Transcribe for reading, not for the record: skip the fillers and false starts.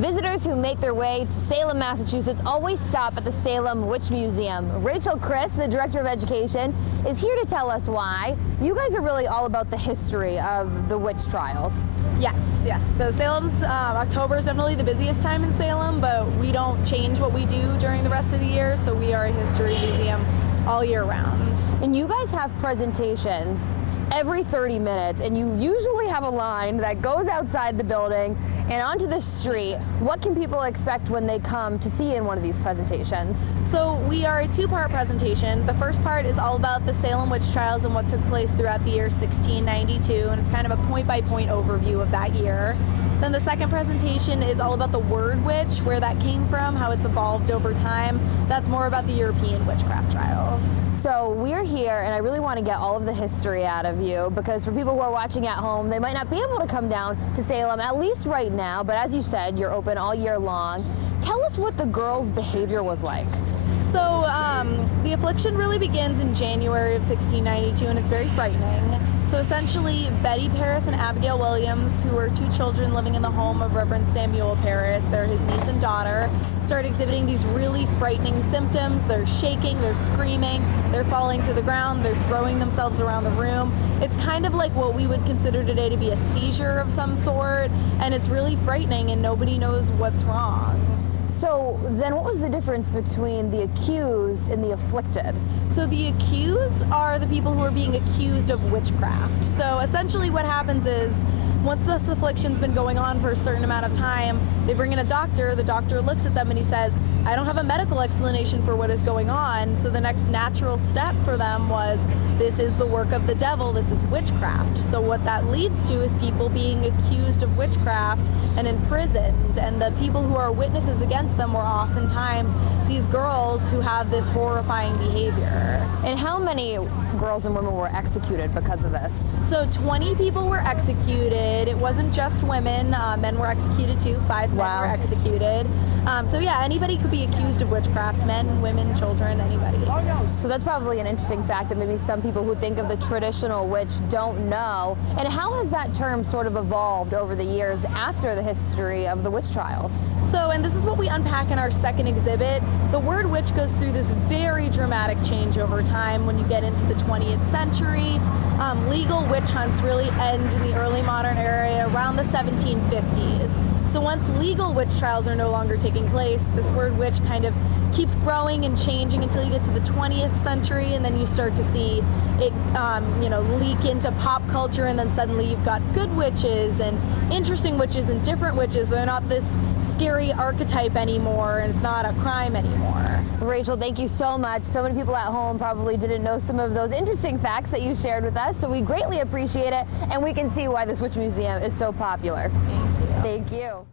Visitors who make their way to Salem, Massachusetts always stop at the Salem Witch Museum. Rachel Chris, the Director of Education, is here to tell us why. You guys are really all about the history of the witch trials. Yes. So Salem's, October is definitely the busiest time in Salem, but we don't change what we do during the rest of the year, so we are a history museum all year round. And you guys have presentations every 30 minutes, and you usually have a line that goes outside the building and onto the street. What can people expect when they come to see in one of these presentations? So we are a two-part presentation. The first part is all about the Salem witch trials and what took place throughout the year 1692, and it's kind of a point-by-point overview of that year. Then the second presentation is all about the word witch, where that came from, how it's evolved over time. That's more about the European witchcraft trials. So we're here, and I really want to get all of the history out of you, because for people who are watching at home, they might not be able to come down to Salem, at least right now, but as you said, you're open all year long. Tell us what the girls' behavior was like. So the Affliction really begins in January of 1692, and it's very frightening. So essentially, Betty Parris and Abigail Williams, who were two children living in the home of Reverend Samuel Parris, they're his niece and daughter, start exhibiting these really frightening symptoms. They're shaking, they're screaming, they're falling to the ground, they're throwing themselves around the room. It's kind of like what we would consider today to be a seizure of some sort, and it's really frightening, and nobody knows what's wrong. So then what was the difference between the accused and the afflicted? So the accused are the people who are being accused of witchcraft. So essentially what happens is, once this affliction's been going on for a certain amount of time, they bring in a doctor, the doctor looks at them and he says, I don't have a medical explanation for what is going on. So the next natural step for them was, this is the work of the devil, this is witchcraft. So what that leads to is people being accused of witchcraft and imprisoned, and the people who are witnesses against them were oftentimes these girls who have this horrifying behavior. And how many girls and women were executed because of this? So 20 people were executed. It wasn't just women, men were executed too, 5 men were executed. So yeah, anybody could be accused of witchcraft, men, women, children, anybody. So that's probably an interesting fact that maybe some people who think of the traditional witch don't know. And how has that term sort of evolved over the years after the history of the witch trials? So, and this is what we unpack in our second exhibit. The word witch goes through this very dramatic change over time when you get into the 20th century. Legal witch hunts really end in the early modern era around the 1750s. So once legal witch trials are no longer taking place, this word witch kind of keeps growing and changing until you get to the 20th century, and then you start to see it leak into pop culture, and then suddenly you've got good witches and interesting witches and different witches. They're not this scary archetype anymore, and it's not a crime anymore. Rachel, thank you so much. So many people at home probably didn't know some of those interesting facts that you shared with us, so we greatly appreciate it, and we can see why this Witch Museum is so popular. Thank you. Thank you.